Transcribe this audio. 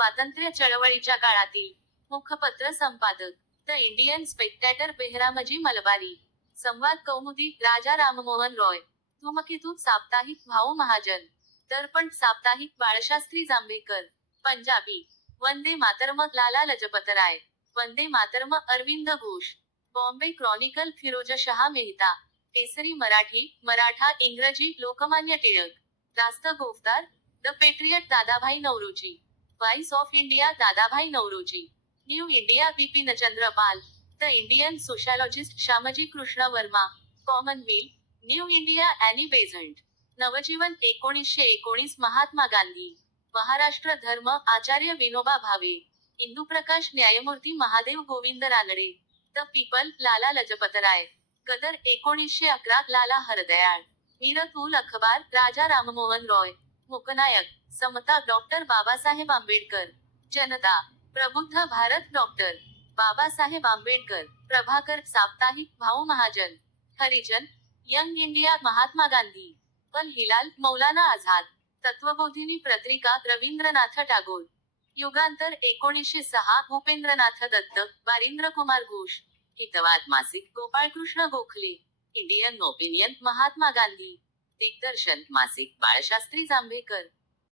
स्वातंत्र्य चळवळीच्या काळातील मुखपत्र संपादक the Indian Spectator Behramji Malabari Samvad Kaumudi Raja Rammohan Roy धूमकेतू साप्ताहिक भाऊ महाजन दर्पण साप्ताहिक बाळशास्त्री जांभेकर पंजाबी वंदे मातरम लाला लजपत राय वंदे मातरम अरविंद घोष बॉम्बे क्रॉनिकल फिरोज शहा मेहता केसरी मराठी मराठा इंग्रजी Lokmanya Tilak Rast Goftar the patriot Dadabhai Naoroji voice of India Dadabhai Naoroji. New India Bipin Chandrapal the Indian sociologist Shyamji Krishna Varma commonwealth new India Annie Besant Navjivan एकोणीसशे एकोणीस महात्मा गांधी. महाराष्ट्र धर्म आचार्य विनोबा भावे. इंदुप्रकाश न्यायमूर्ती Mahadev Govind Ranade. The people Lala Lajpatrai Gadar एकोणीसशे अकरा लाला हरदयाळ. मीरत उल अखबार राजा राममोहन रॉय. मुकनायक समता doctor Babasaheb Ambedkar Janata Prabuddha Bharat doctor Babasaheb Ambedkar Prabhakar साप्ताहिक Bhau Mahajan Harijan young India Mahatma Gandhi पल हिलाल मौलाना आझाद तत्वबोधिनी पत्रिका रवींद्रनाथ टागोर युगांतर एकोणीसशे सहा भूपेंद्रनाथ दत्त बारिंद्र कुमार घोष हितवाद मासिक गोपाळकृष्ण गोखले इंडियन ओपिनियन महात्मा गांधी. दिग्दर्शन मासिक बाळशास्त्री जांभेकर.